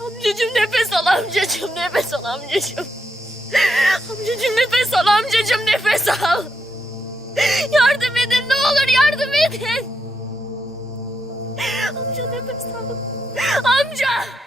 Amcacım nefes al amcacım nefes al amcacım. Amcacım nefes al amcacım nefes al. Yardım edin ne olur yardım edin. Amca nefes al. Amca.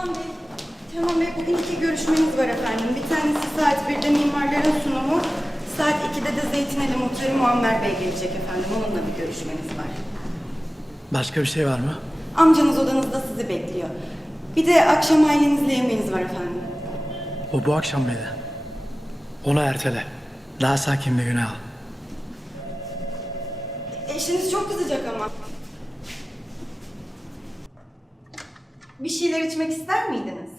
Teoman Bey, Teoman Bey bugün iki görüşmeniz var efendim. Bir tanesi saat 1'de mimarların sunumu, saat 2'de de Zeytineli Muhtarı Muammer Bey gelecek efendim. Onunla bir görüşmeniz var. Başka bir şey var mı? Amcanız odanızda sizi bekliyor. Bir de akşam ailenizle yemeğiniz var efendim. O bu akşam mıydı? Onu ertele. Daha sakin bir güne al. Eşiniz çok kızacak ama. Bir şeyler içmek ister miydiniz?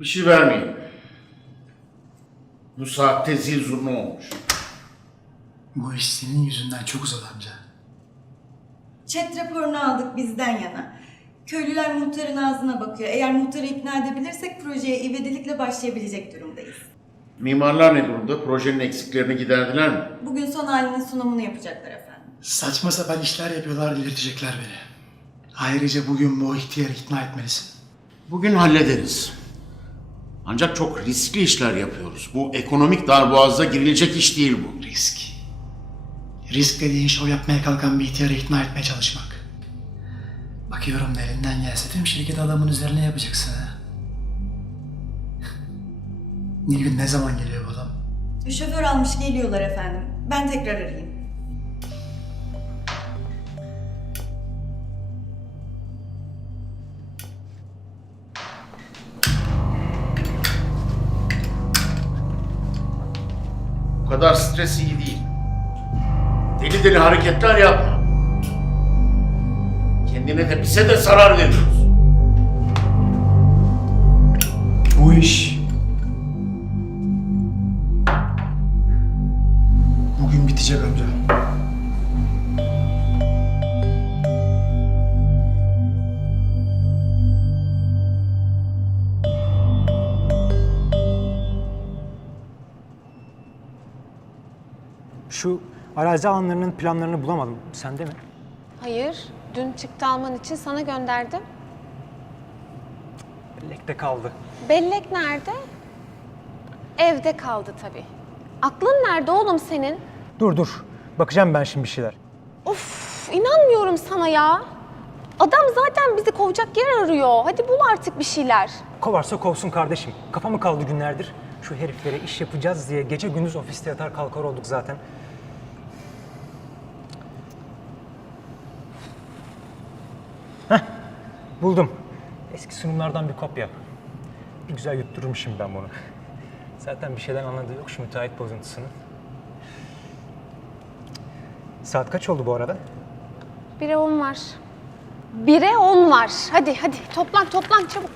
Bir şey vermeyin. Bu saatte zil zurna olmuş. Bu iş senin yüzünden çok uzadı amca. Chat raporunu aldık bizden yana. Köylüler muhtarın ağzına bakıyor. Eğer muhtarı ikna edebilirsek projeye ivedilikle başlayabilecek durumdayız. Mimarlar ne durumda? Projenin eksiklerini giderdiler mi? Bugün son halinin sunumunu yapacaklar efendim. Saçma sapan işler yapıyorlar delirtecekler beni. Ayrıca bugün bu ihtiyarı ikna etmelisin. Bugün hallederiz. Ancak çok riskli işler yapıyoruz. Bu ekonomik darboğazda girilecek iş değil bu. Risk. Risk dediğin şov yapmaya kalkan bir ihtiyarı ikna etmeye çalışmak. Bakıyorum da elinden gelse tüm şirket adamın üzerine yapacaksın ha. Nilgün ne zaman geliyor bu adam? Şoför almış geliyorlar efendim. Ben tekrar arayayım. Kadar stres iyi değil. Deli deli hareketler yapma. Kendine de bize de zarar veriyoruz. Bu iş... Bugün bitecek amca. Şu arazi alanlarının planlarını bulamadım. Sende mi? Hayır, dün çıktı alman için sana gönderdim. Bellekte kaldı. Bellek nerede? Evde kaldı tabii. Aklın nerede oğlum senin? Dur dur. Bakacağım ben şimdi bir şeyler. Of, inanmıyorum sana ya. Adam zaten bizi kovacak yer arıyor. Hadi bul artık bir şeyler. Kovarsa kovsun kardeşim. Kafamı kaldı günlerdir. Şu heriflere iş yapacağız diye gece gündüz ofiste yatar kalkar olduk zaten. Buldum. Eski sunumlardan bir kopya. Bir güzel yutturmuşum ben bunu. Zaten bir şeyden anladığı yok şu müteahhit bozuntusunun. Saat kaç oldu bu arada? Bire on var. Bire on var. Hadi hadi toplan toplan çabuk.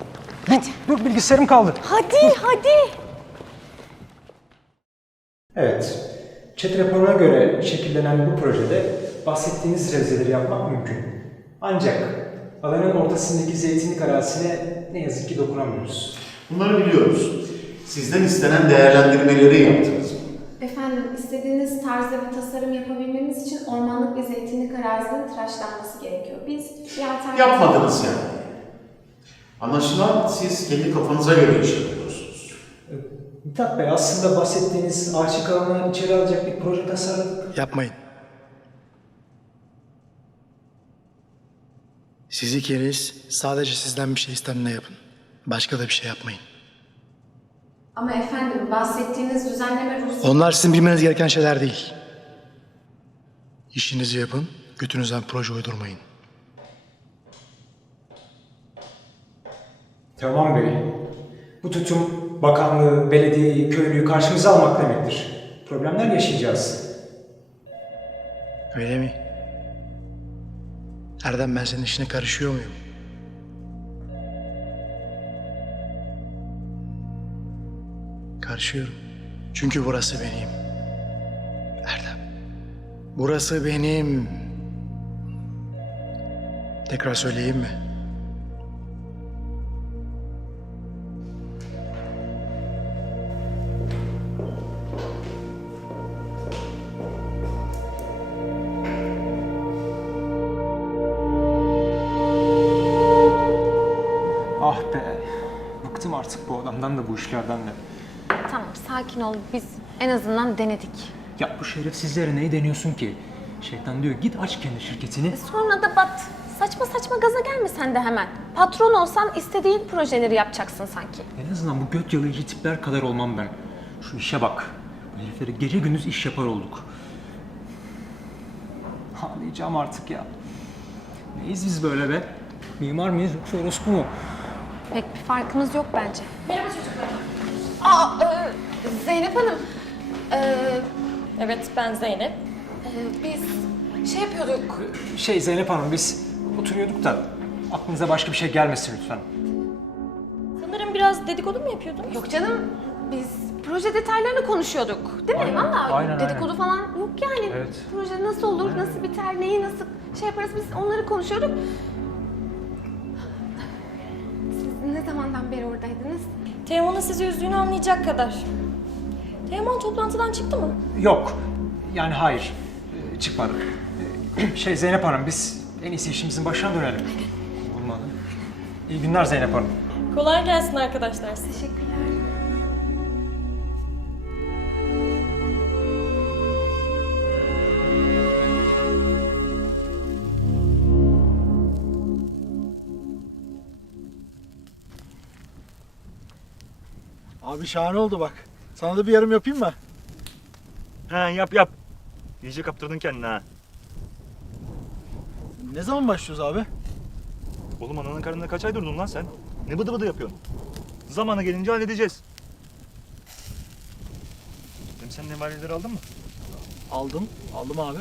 Hadi. Dur bilgisayarım kaldı. Hadi hadi. Evet. Chat raporuna göre şekillenen bu projede bahsettiğiniz revizeleri yapmak mümkün. Ancak alanın ortasındaki zeytinlik arazisine ne yazık ki dokunamıyoruz. Bunları biliyoruz. Sizden istenen değerlendirmeleri yaptınız mı? Efendim istediğiniz tarzda bir tasarım yapabilmemiz için ormanlık ve zeytinlik arazinin tıraşlanması gerekiyor. Biz bir alternatif... Yapmadınız yani. Anlaşılan siz kendi kafanıza göre iş yapıyorsunuz. Mithat Bey aslında bahsettiğiniz ağaçlık alanı içeri alacak bir proje tasarladık. Yapmayın. Siz ikiniz sadece sizden bir şey istenene yapın. Başka da bir şey yapmayın. Ama efendim bahsettiğiniz düzenleme ruhsatı... Onlar sizin bilmeniz gereken şeyler değil. İşinizi yapın, götünüzden proje uydurmayın. Teoman Bey, bu tutum bakanlığı, belediyeyi, köylüyü karşımıza almak demektir. Problemler yaşayacağız. Öyle mi? Erdem ben senin işine karışıyor muyum? Karışıyorum. Çünkü burası benim. Erdem. Burası benim. Tekrar söyleyeyim mi? Biz en azından denedik. Ya bu şerefsizlere neyi deniyorsun ki? Şeytan diyor git aç kendi şirketini. Sonra da bat. Saçma saçma gaza gelme sen de hemen. Patron olsan istediğin projeleri yapacaksın sanki. En azından bu göt yalayıcı tipler kadar olmam ben. Şu işe bak. Bu heriflere gece gündüz iş yapar olduk. Ağlayacağım artık ya. Neyiz biz böyle be? Mimar mıyız yoksa orospu mu? Pek bir farkımız yok bence. Merhaba çocuklar. Aa, e, Zeynep Hanım. E, Evet ben Zeynep. e, biz şey yapıyorduk. Şey Zeynep Hanım biz oturuyorduk da aklınıza başka bir şey gelmesin lütfen. Sanırım biraz dedikodu mu yapıyordun? Yok canım biz proje detaylarını konuşuyorduk. Değil mi? Aynen, Valla aynen, dedikodu falan yok yani. Evet. Proje nasıl olur, nasıl biter, neyi nasıl şey yaparız biz onları konuşuyorduk. Siz ne zamandan beri oradaydınız? Teoman'ın sizi üzdüğünü anlayacak kadar. Teoman toplantıdan çıktı mı? Yok. Yani hayır. Ee, çıkmadı. Ee, Şey Zeynep Hanım biz en iyisi işimizin başına dönelim. Olmadı. İyi günler Zeynep Hanım. Kolay gelsin arkadaşlar. Teşekkürler. Abi şahane oldu bak. Sana da bir yarım yapayım mı? He yap yap. İyice kaptırdın kendini ha. Ne zaman başlıyoruz abi? Oğlum ananın karnında kaç ay durdun lan sen? Ne bıdı bıdı yapıyorsun? Zamanı gelince halledeceğiz. Hem sen nevaleleri aldın mı? Aldım. Aldım abi.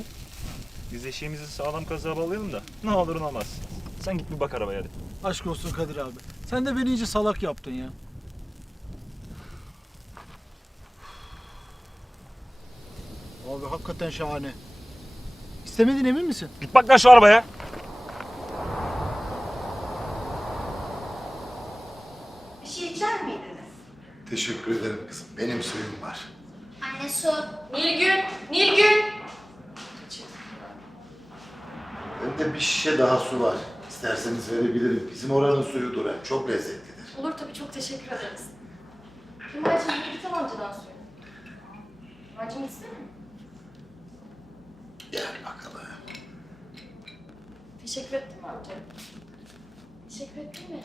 Biz eşeğimizi sağlam kazığa bağlayalım da ne olur ne olmaz. Sen git bir bak arabaya hadi. Aşk olsun Kadir abi. Sen de beni iyice salak yaptın ya. Abi hakikaten şahane. İstemedin emin misin? Git bak lan şu arabaya. Bir şey içer miydiniz? Teşekkür ederim kızım. Benim suyum var. Anne su. Nilgün, Nilgün. Önde bir şişe daha su var. İsterseniz verebilirim. Bizim oranın suyudur hem. Çok lezzetlidir. Olur tabii çok teşekkür ederiz. Kemal'cim bir gitsene amcadan suyu. Kemal'cim gitsene. Gel bakalım. Teşekkür ettin mi amca? Teşekkür ettin mi?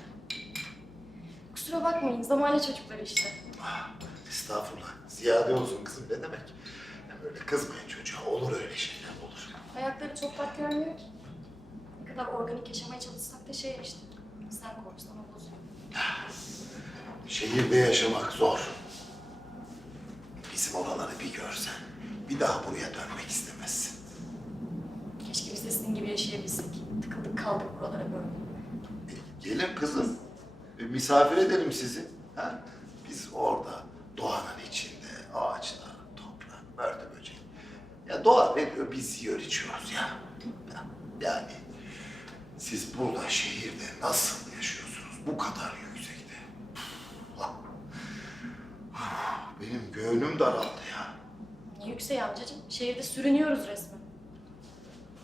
Kusura bakmayın zamane çocukları işte. Estağfurullah. Ziyade olsun kızım ne demek. Ya böyle kızmayın çocuğa. Olur öyle şeyler olur. Ayakları çok bak görmüyor ki. Ne kadar organik yaşamaya çalışsak da şey işte. Sen korksan o bozuyor. Şehirde yaşamak zor. Bizim oraları bir görsen. Bir daha buraya dönmek istemezsin. Sizin gibi yaşayabilsek. Tıkıldık kaldık buralara böyle. Gelin kızım. E, misafir edelim sizi. Ha? Biz orada doğanın içinde ağaçlar, toprak, börtü böcek. Ya doğa veriyor biz yiyor içiyoruz ya. Ya, Yani siz burada şehirde nasıl yaşıyorsunuz bu kadar yüksekte? Benim gönlüm daraldı ya. Ne yükseği amcacığım? Şehirde sürünüyoruz resmen.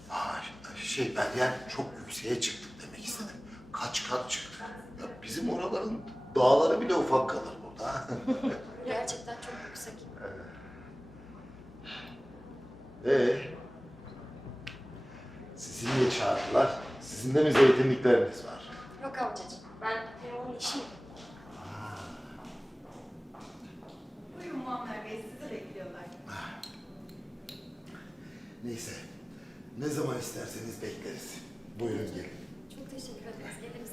Ha, şey ben yani çok yükseğe çıktık demek istedim. Kaç kat çıktık. Ya bizim oraların dağları bile ufak kalır burada. Gerçekten çok yüksek. Ee, sizi niye çağırdılar? Sizin de mi zeytinlikleriniz var? Yok amcacığım. Ben Teoman'ın işim. Buyurun Muammer Bey sizi bekliyorlar. Neyse, ne zaman isterseniz bekleriz. Buyurun gelin. Çok teşekkür ederiz. Geliriz.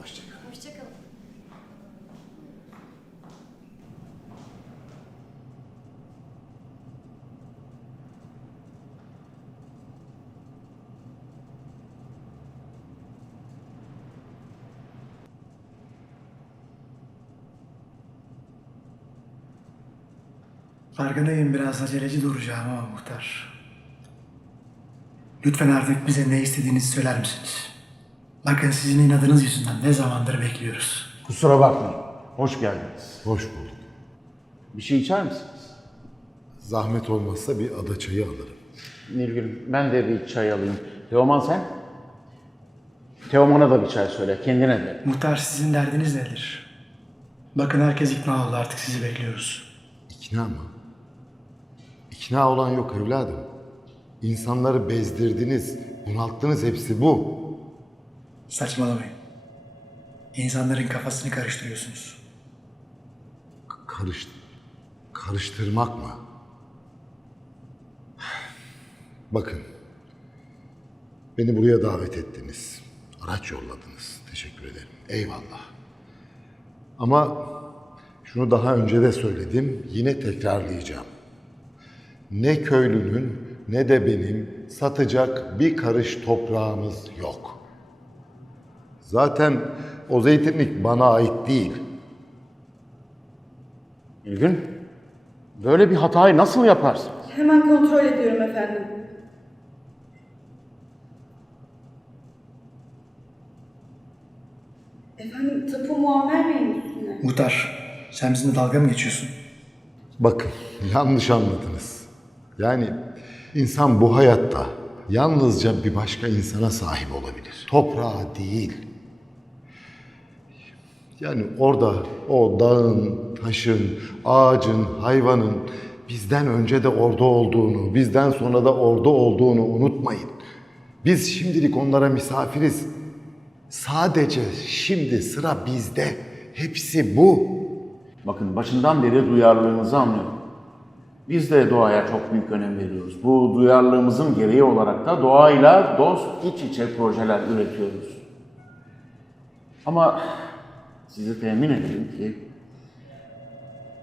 Hoşçakalın. Hoşçakalın. Farkındayım biraz aceleci duracağım ama muhtar. Lütfen artık bize ne istediğinizi söyler misiniz? Bakın sizin inadınız yüzünden ne zamandır bekliyoruz. Kusura bakmayın. Hoş geldiniz. Hoş bulduk. Bir şey içer misiniz? Zahmet olmazsa bir ada çayı alırım. Nilgün, ben de bir çay alayım. Teoman sen? Teoman'a da bir çay söyle, kendine de. Muhtar sizin derdiniz nedir? Bakın herkes ikna oldu artık sizi bekliyoruz. İkna mı? İkna olan yok evladım. İnsanları bezdirdiniz, bunalttınız hepsi bu. Saçmalamayın. İnsanların kafasını karıştırıyorsunuz. Karış, karıştırmak mı? Bakın, beni buraya davet ettiniz. Araç yolladınız. Teşekkür ederim. Eyvallah. Ama şunu daha önce de söyledim, yine tekrarlayacağım. Ne köylünün ne de benim satacak bir karış toprağımız yok. Zaten o zeytinlik bana ait değil. Nilgün, böyle bir hatayı nasıl yaparsın? Hemen kontrol ediyorum efendim. Efendim tapu Muammer Bey'in üstüne. Muhtar, sen bizimle dalga mı geçiyorsun? Bakın yanlış anladınız. Yani insan bu hayatta yalnızca bir başka insana sahip olabilir. Toprağa değil. Yani orada o dağın, taşın, ağacın, hayvanın bizden önce de orada olduğunu, bizden sonra da orada olduğunu unutmayın. Biz şimdilik onlara misafiriz. Sadece şimdi sıra bizde. Hepsi bu. Bakın başından beri duyarlılığınızı anlıyorum. Biz de doğaya çok büyük önem veriyoruz. Bu duyarlılığımızın gereği olarak da doğayla dost iç içe projeler üretiyoruz. Ama sizi temin ederim ki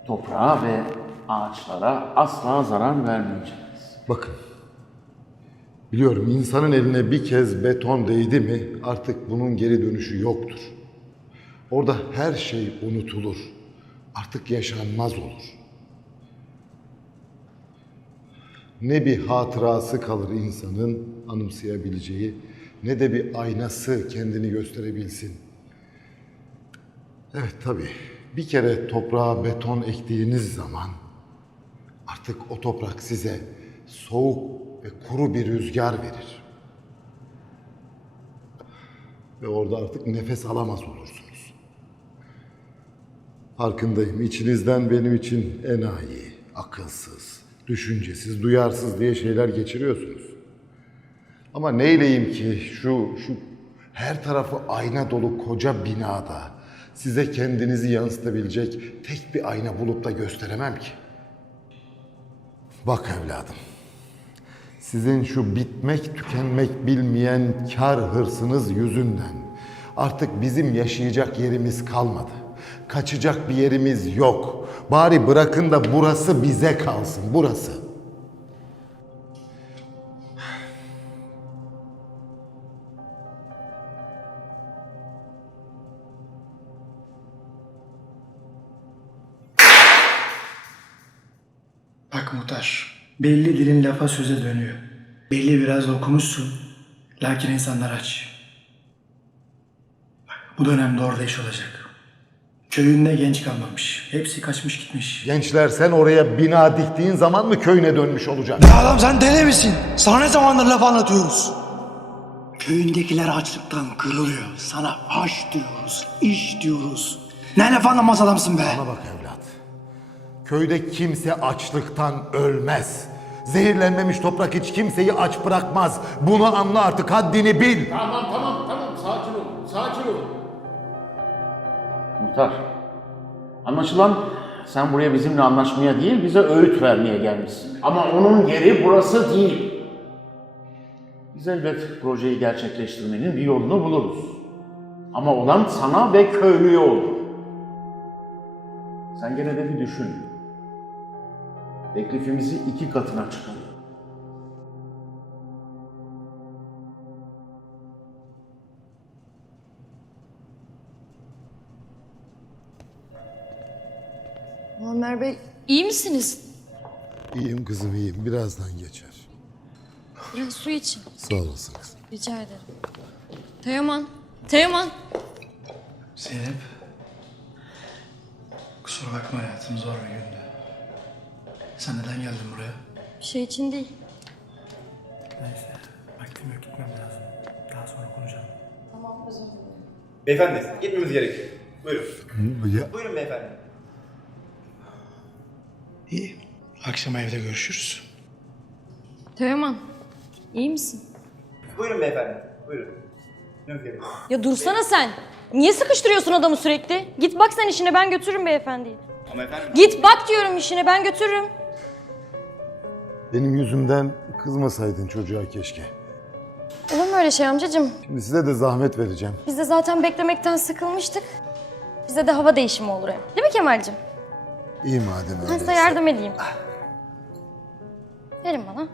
toprağa ve ağaçlara asla zarar vermeyeceğiz. Bakın. Biliyorum insanın eline bir kez beton değdi mi artık bunun geri dönüşü yoktur. Orada her şey unutulur. Artık yaşanmaz olur. Ne bir hatırası kalır insanın anımsayabileceği ne de bir aynası kendini gösterebilsin. Evet tabii. Bir kere toprağa beton ektiğiniz zaman Artık o toprak size soğuk ve kuru bir rüzgar verir. Ve orada artık nefes alamaz olursunuz. Farkındayım. İçinizden benim için enayi, akılsız, düşüncesiz, duyarsız diye şeyler geçiriyorsunuz. Ama neyleyim ki şu şu her tarafı ayna dolu koca binada size kendinizi yansıtabilecek tek bir ayna bulup da gösteremem ki. Bak evladım. Sizin şu bitmek tükenmek bilmeyen kar hırsınız yüzünden artık bizim yaşayacak yerimiz kalmadı. Kaçacak bir yerimiz yok. Bari bırakın da burası bize kalsın, burası. Bak muhtar, belli dilin lafa söze dönüyor. Belli biraz okumuşsun, lakin insanlar aç. Bak, bu dönemde orada iş olacak. Köyünde genç kalmamış. Hepsi kaçmış gitmiş. Gençler sen oraya bina diktiğin zaman mı köyüne dönmüş olacak? Ya adam sen deli misin? Sana ne zamandır laf anlatıyoruz? Köyündekiler açlıktan kırılıyor. Sana aş diyoruz, iş diyoruz. Ne laf anlamaz adamsın be. Bana bak evlat. Köyde kimse açlıktan ölmez. Zehirlenmemiş toprak hiç kimseyi aç bırakmaz. Bunu anla artık haddini bil. Tamam tamam tamam sakin olun sakin olun. Muhtar, anlaşılan sen buraya bizimle anlaşmaya değil bize öğüt vermeye gelmişsin. Ama onun yeri burası değil. Biz elbet projeyi gerçekleştirmenin bir yolunu buluruz. Ama olan sana ve köylüye olur. Sen gene de bir düşün. Teklifimizi iki katına çıkarın. Muammer Bey iyi misiniz? İyiyim kızım iyiyim. Birazdan geçer. Biraz su için. Sağ olasın kızım. Rica ederim. Teoman. Teoman. Zeynep. Kusura bakma hayatım zor bir gündü. Sen neden geldin buraya? Bir şey için değil. Neyse. Vaktim yok gitmem lazım. Daha sonra konuşalım. Beyefendi gitmemiz gerekiyor. Buyurun. Ya, Buyurun beyefendi. İyi. Akşam evde görüşürüz. Teoman. iyi misin? Buyurun beyefendi. Buyurun. Gerekiyor. Ya dursana sen. Niye sıkıştırıyorsun adamı sürekli? Git bak sen işine ben götürürüm beyefendiyi. Ama efendim Git bak diyorum işine ben götürürüm. benim yüzümden kızmasaydın çocuğa keşke. Olur mu öyle şey amcacığım? Şimdi size de zahmet vereceğim. Biz de zaten beklemekten sıkılmıştık. Bize de hava değişimi olur hem. Değil mi Kemal'cim? İyi madem Ben size öyleyse. yardım edeyim. Verin bana.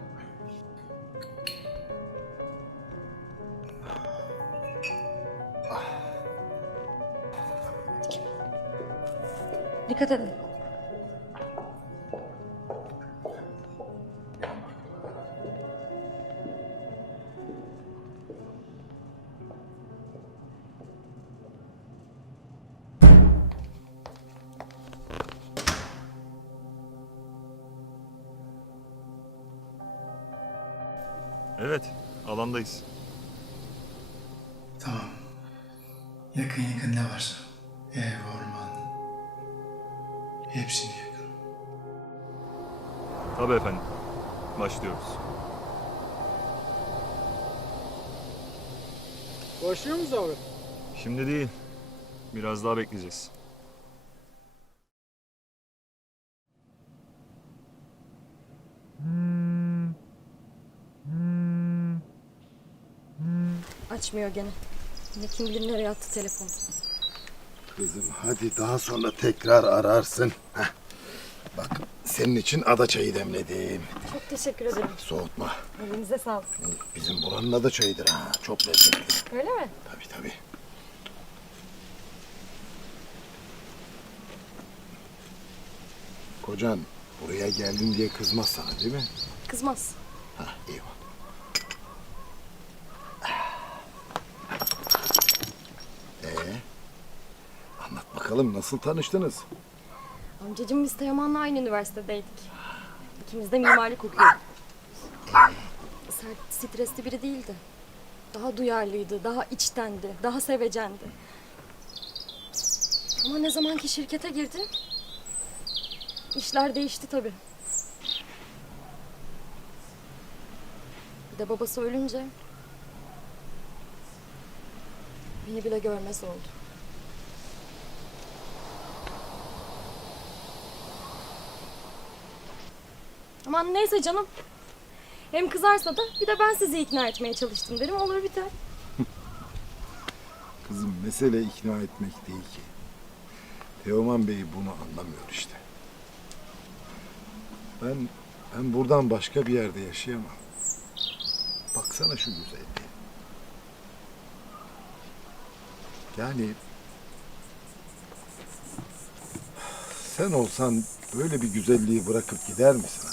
Dikkat edin. Alandayız. Tamam. Yakın yakın ne varsa. Ev, orman. Hepsini yakın. Tabii efendim. Başlıyoruz. Başlıyor muyuz abi? Şimdi değil. Biraz daha bekleyeceğiz. Açmıyor gene. Yine kim bilir nereye attı telefonu. Kızım hadi daha sonra tekrar ararsın. Heh. Bak senin için ada çayı demledim. Çok teşekkür ederim. Soğutma. Elinize sağlık. Bizim buranın ada çayıdır ha. Çok lezzetli. Öyle mi? Tabii tabii. Kocan buraya geldin diye kızmaz sana değil mi? Kızmaz. Hah iyi bak. Ee, anlat bakalım nasıl tanıştınız? Amcacığım biz Teoman'la aynı üniversitedeydik. İkimiz de mimarlık okuyorduk. Sert, stresli biri değildi. Daha duyarlıydı, daha içtendi, daha sevecendi. Ama ne zaman ki şirkete girdi, işler değişti tabii. Bir de babası ölünce beni bile görmez oldu. Aman neyse canım. Hem kızarsa da bir de ben sizi ikna etmeye çalıştım derim olur biter. Kızım mesele ikna etmek değil ki. Teoman Bey bunu anlamıyor işte. Ben ben buradan başka bir yerde yaşayamam. Baksana şu güzelliğe. Yani sen olsan böyle bir güzelliği bırakıp gider misin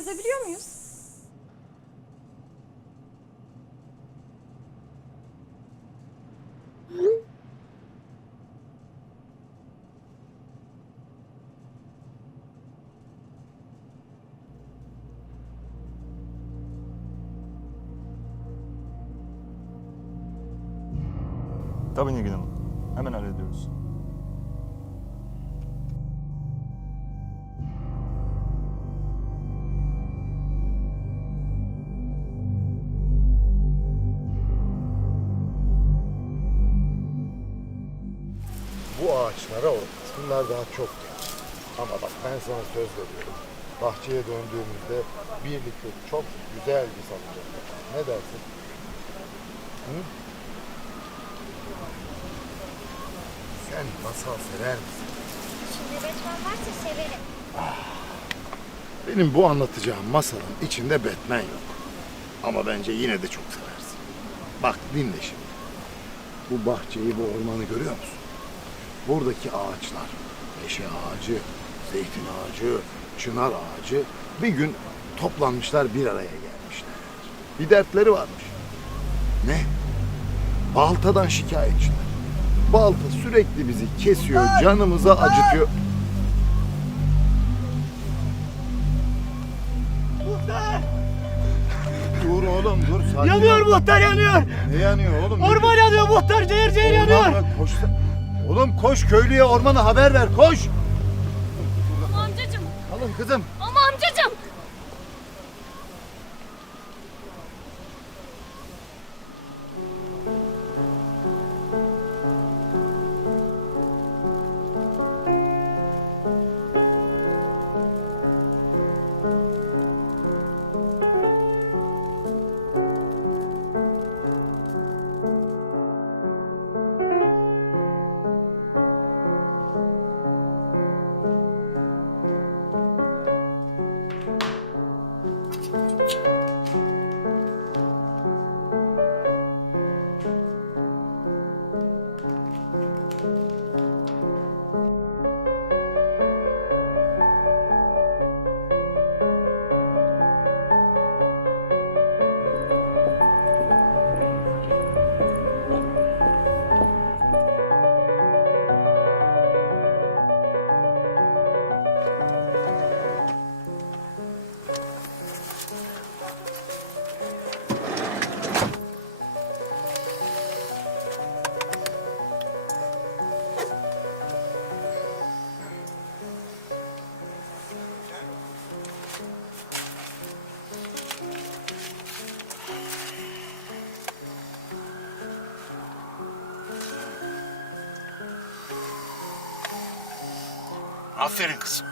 gezebiliyor muyuz? Tabii Nilgün Hanım. Hemen hallediyoruz. Ağaçlara olmaz. Bunlar daha çok genç. Ama bak ben sana söz veriyorum. Bahçeye döndüğümüzde birlikte çok güzel bir salıncak yapalım. Ne dersin? Hı? Sen masal sever misin? İçinde Batman varsa severim. Benim bu anlatacağım masalın içinde Batman yok. Ama bence yine de çok seversin. Bak dinle şimdi. Bu bahçeyi, bu ormanı görüyor musun? Buradaki ağaçlar, meşe ağacı, zeytin ağacı, çınar ağacı bir gün toplanmışlar bir araya gelmişler. Bir dertleri varmış. Ne? Baltadan şikayetçiler. Balta sürekli bizi kesiyor, canımıza acıtıyor. Dur oğlum dur sakin Yanıyor muhtar yanıyor. Ne yanıyor oğlum? Orman yanıyor muhtar cehir cehir yanıyor. Orman mı? Koş. Oğlum koş köylüye ormana haber ver koş. Ama amcacım, Alın kızım. Aferin kızım.